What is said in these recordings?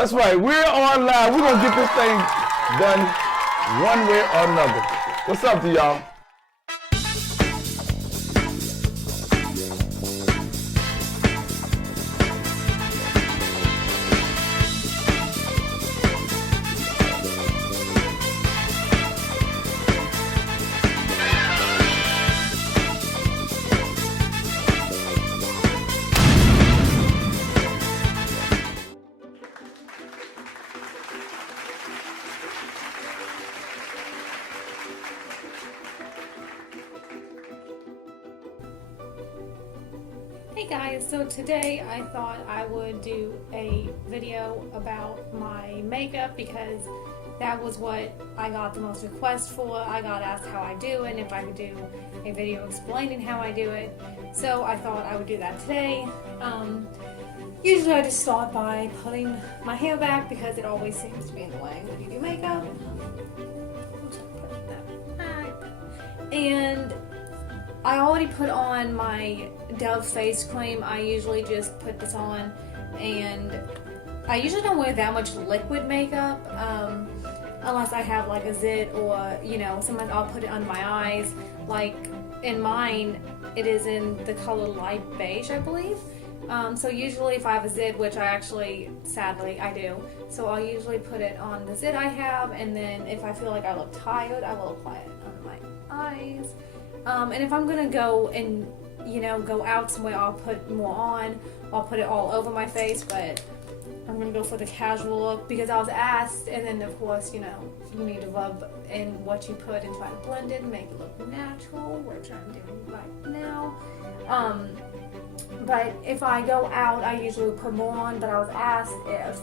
That's right. We're on live. We're gonna get this thing done one way or another. What's up to y'all? Hey guys, so today I thought I would do a video about my makeup because that was what I got the most requests for. I got asked how I do it and if I could do a video explaining how I do it. So I thought I would do that today. Usually I just start by putting my hair back because it always seems to be in the way when you do makeup. And I already put on my Dove face cream. I usually just put this on, and I usually don't wear that much liquid makeup unless I have like a zit or, you know, sometimes I'll put it under my eyes. Like in mine, it is in the color light beige, I believe. So usually if I have a zit, which I actually, sadly, I do, so I'll usually put it on the zit I have, and then if I feel like I look tired, I will apply it under my eyes. And if I'm gonna go and, you know, go out somewhere, I'll put more on. I'll put it all over my face, but I'm gonna go for the casual look because I was asked, and then of course, you know, you need to rub in what you put and try to blend it and make it look natural, which I'm doing right now. But if I go out, I usually put more on, but I was asked if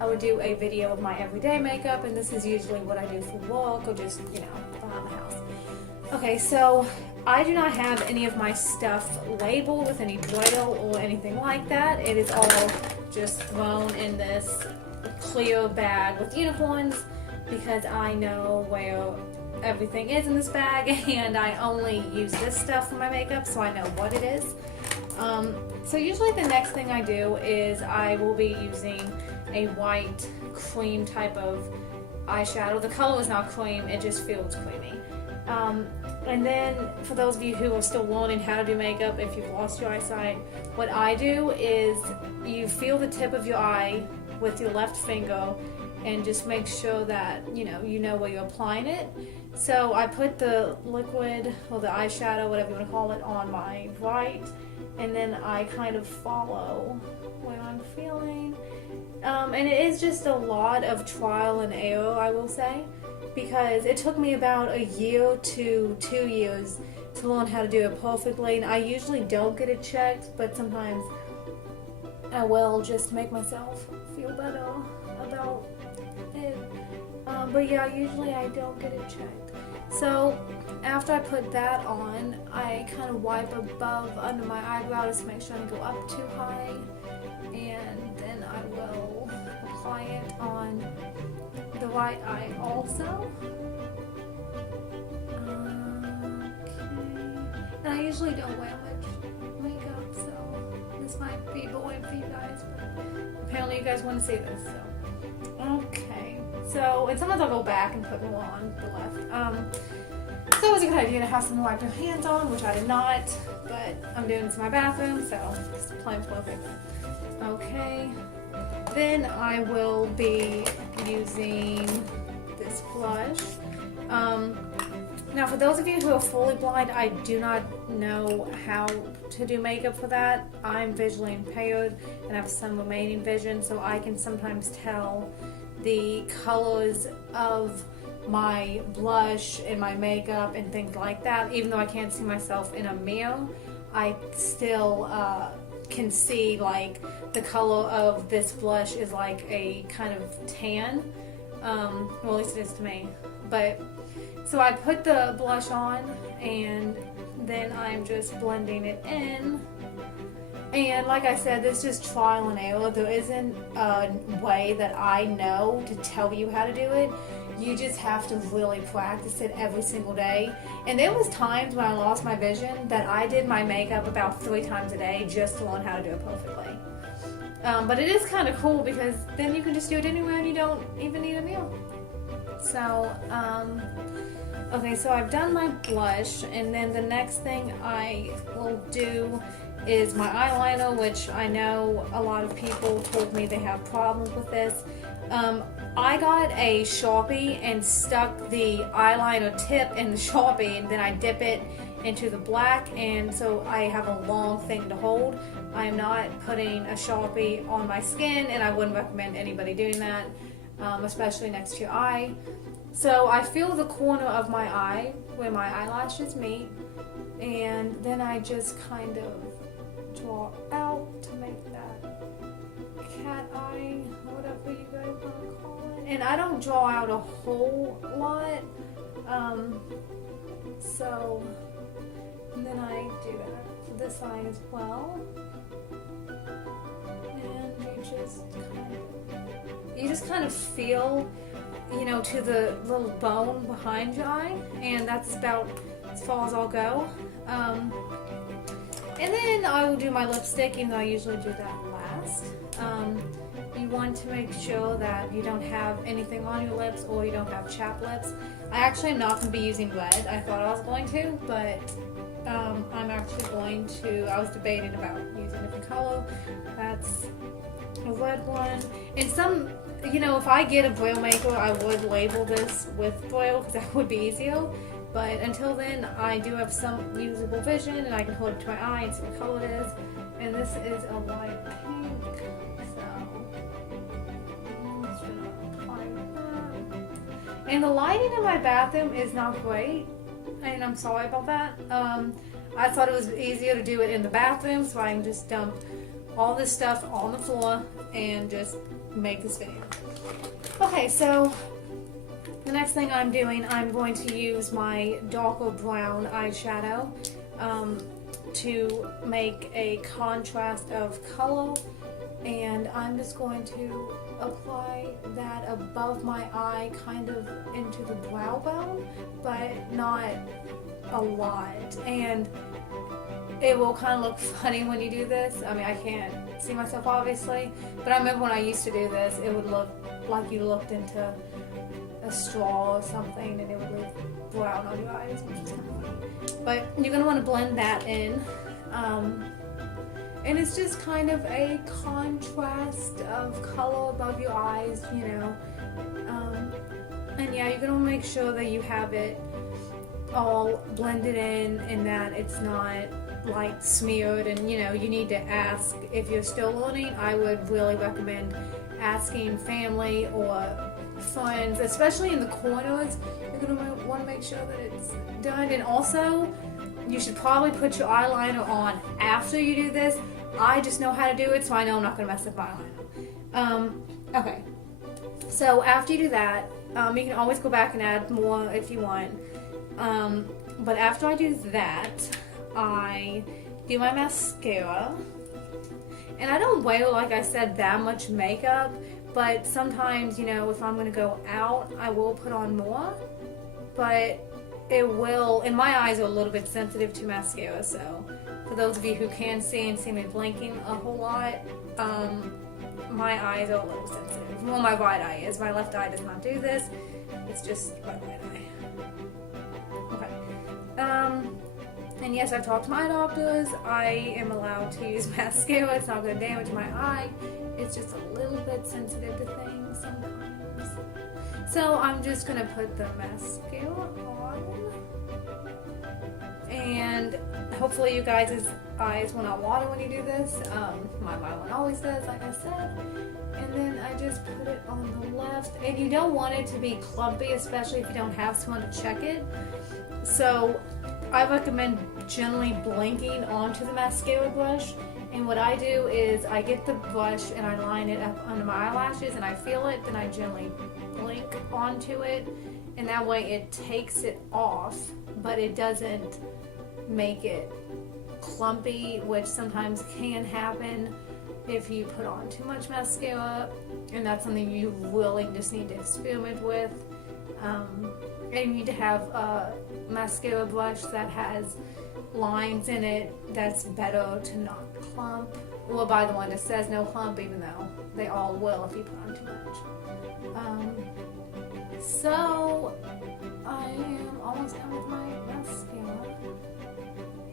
I would do a video of my everyday makeup, and this is usually what I do for work or just, you know, around the house. Okay, so I do not have any of my stuff labeled with any braille or anything like that. It is all just thrown in this clear bag with unicorns because I know where everything is in this bag and I only use this stuff for my makeup, so I know what it is. So usually the next thing I do is I will be using a white cream type of eyeshadow. The color is not cream, it just feels creamy. And then for those of you who are still learning how to do makeup, if you've lost your eyesight, what I do is you feel the tip of your eye with your left finger and just make sure that you know where you're applying it. So I put the liquid or the eyeshadow, whatever you want to call it, on my right, and then I kind of follow where I'm feeling. And it is just a lot of trial and error, I will say, because it took me about a year to 2 years to learn how to do it perfectly. And I usually don't get it checked, but sometimes I will just to make myself feel better about it. But yeah, usually I don't get it checked. So after I put that on, I kind of wipe above under my eyebrow just to make sure I don't go up too high. And then I will apply it on the right eye also. And I usually don't wear much makeup, so this might be boring for you guys, but apparently you guys want to see this, so. Okay, so, and sometimes I'll go back and put more on the left. It's always a good idea to have someone wipe their hands on, which I did not, but I'm doing this in my bathroom, so it's plain perfect. Okay. Then I will be using this blush. Now for those of you who are fully blind, I do not know how to do makeup for that. I'm visually impaired and have some remaining vision, so I can sometimes tell the colors of my blush and my makeup and things like that. Even though I can't see myself in a mirror, I still can see like the color of this blush is like a kind of tan. Well, at least it is to me. But so I put the blush on and then I'm just blending it in. And like I said, this is trial and error. There isn't a way that I know to tell you how to do it. You just have to really practice it every single day. And there was times when I lost my vision that I did my makeup about 3 times a day just to learn how to do it perfectly. But it is kind of cool because then you can just do it anywhere and you don't even need a mirror. So, okay, so I've done my blush, and then the next thing I will do is my eyeliner, which I know a lot of people told me they have problems with this. I got a Sharpie and stuck the eyeliner tip in the Sharpie, and then I dip it into the black, and so I have a long thing to hold. I am not putting a Sharpie on my skin, and I wouldn't recommend anybody doing that, especially next to your eye. So I feel the corner of my eye where my eyelashes meet, and then I just kind of draw out to make that cat eye, whatever you guys want to call it. And I don't draw out a whole lot, so and then I do that for this eye as well. And you just kind of feel, you know, to the little bone behind your eye, and that's about as far as I'll go. And then I will do my lipstick, even though I usually do that last. You want to make sure that you don't have anything on your lips or you don't have chapped lips. I actually am not going to be using red. I thought I was going to, but I'm actually going to, I was debating about using a different color. That's a red one. And some, you know, if I get a Braille maker, I would label this with Braille because that would be easier. But until then, I do have some usable vision, and I can hold it to my eye and see what color it is. And this is a light pink, so I'm just gonna apply that. And the lighting in my bathroom is not great, and I'm sorry about that. I thought it was easier to do it in the bathroom, so I can just dump all this stuff on the floor and just make this video. Okay, so the next thing I'm doing, I'm going to use my darker brown eyeshadow to make a contrast of color, and I'm just going to apply that above my eye, kind of into the brow bone, but not a lot. And it will kind of look funny when you do this. I mean, I can't see myself obviously, but I remember when I used to do this, it would look like you looked into a straw or something, and it would leave brown on your eyes, which is kind of funny. But you're going to want to blend that in. And it's just kind of a contrast of color above your eyes, you know. And yeah, you're going to make sure that you have it all blended in and that it's not like smeared. And you know, you need to ask, if you're still learning, I would really recommend asking family or friends, especially in the corners. You're going to want to make sure that it's done. And also, you should probably put your eyeliner on after you do this. I just know how to do it, so I know I'm not going to mess up my eyeliner. Okay, so after you do that, you can always go back and add more if you want. But after I do that, I do my mascara. And I don't wear, like I said, that much makeup, but sometimes, you know, if I'm going to go out, I will put on more. But it will, and my eyes are a little bit sensitive to mascara, so for those of you who can see and see me blinking a whole lot, my eyes are a little sensitive. Well, my right eye is. My left eye does not do this. It's just my right eye. Okay. And yes, I've talked to my doctors. I am allowed to use mascara. It's not going to damage my eye. It's just a little bit sensitive to things sometimes. So I'm just going to put the mascara on. And hopefully you guys' eyes will not water when you do this. My one always does, like I said. And then I just put it on the left. And you don't want it to be clumpy, especially if you don't have someone to check it. So I recommend gently blinking onto the mascara brush. And what I do is I get the brush and I line it up under my eyelashes and I feel it, then I gently blink onto it. And that way it takes it off, but it doesn't make it clumpy, which sometimes can happen if you put on too much mascara, and that's something you really just need to experiment with. And you need to have a mascara brush that has lines in it that's better to not clump. will buy the one that says no clump, even though they all will if you put on too much. So I am almost done with my mascara.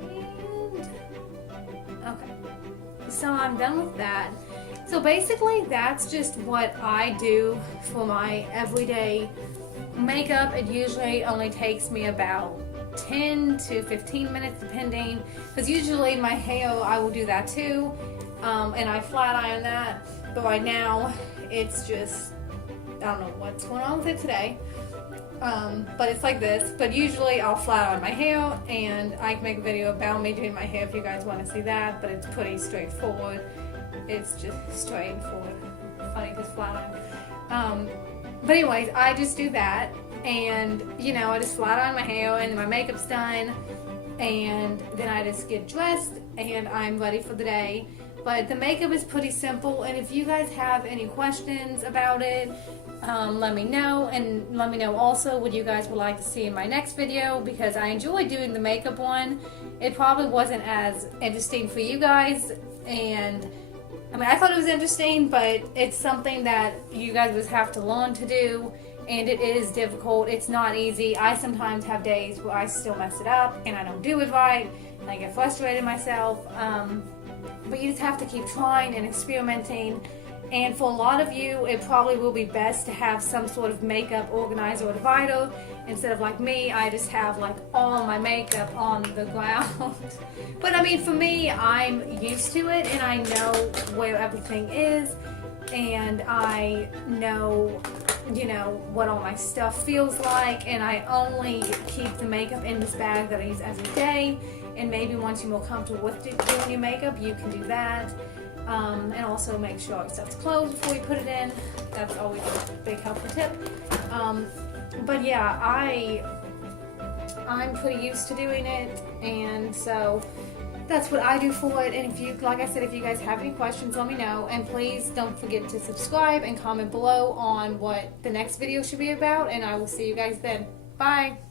And okay, so I'm done with that. So basically that's just what I do for my everyday makeup. It usually only takes me about 10 to 15 minutes depending, because usually my hair I will do that too, and I flat iron that, but right now it's just, I don't know what's going on with it today, but it's like this. But usually I'll flat iron my hair, and I can make a video about me doing my hair if you guys want to see that, but it's pretty straightforward. It's just straightforward. Funny, just flat iron. But anyways, I just do that, and you know, I just flat iron my hair and my makeup's done, and then I just get dressed and I'm ready for the day. But the makeup is pretty simple, and if you guys have any questions about it, let me know, and let me know also what you guys would like to see in my next video, because I enjoy doing the makeup one. It probably wasn't as interesting for you guys, and I mean, I thought it was interesting, but it's something that you guys would have to learn to do, and it is difficult. It's not easy. I sometimes have days where I still mess it up, and I don't do it right, and I get frustrated myself, but you just have to keep trying and experimenting. And for a lot of you, it probably will be best to have some sort of makeup organizer or divider, instead of like me, I just have like all my makeup on the ground. But I mean, for me, I'm used to it, and I know where everything is, and I know, you know, what all my stuff feels like, and I only keep the makeup in this bag that I use every day. And maybe once you're more comfortable with doing your makeup, you can do that. And also make sure your stuff's closed before you put it in. That's always a big helpful tip. But yeah, I'm pretty used to doing it, and so that's what I do for it. And if you, like I said, if you guys have any questions, let me know. And please don't forget to subscribe and comment below on what the next video should be about, and I will see you guys then. Bye!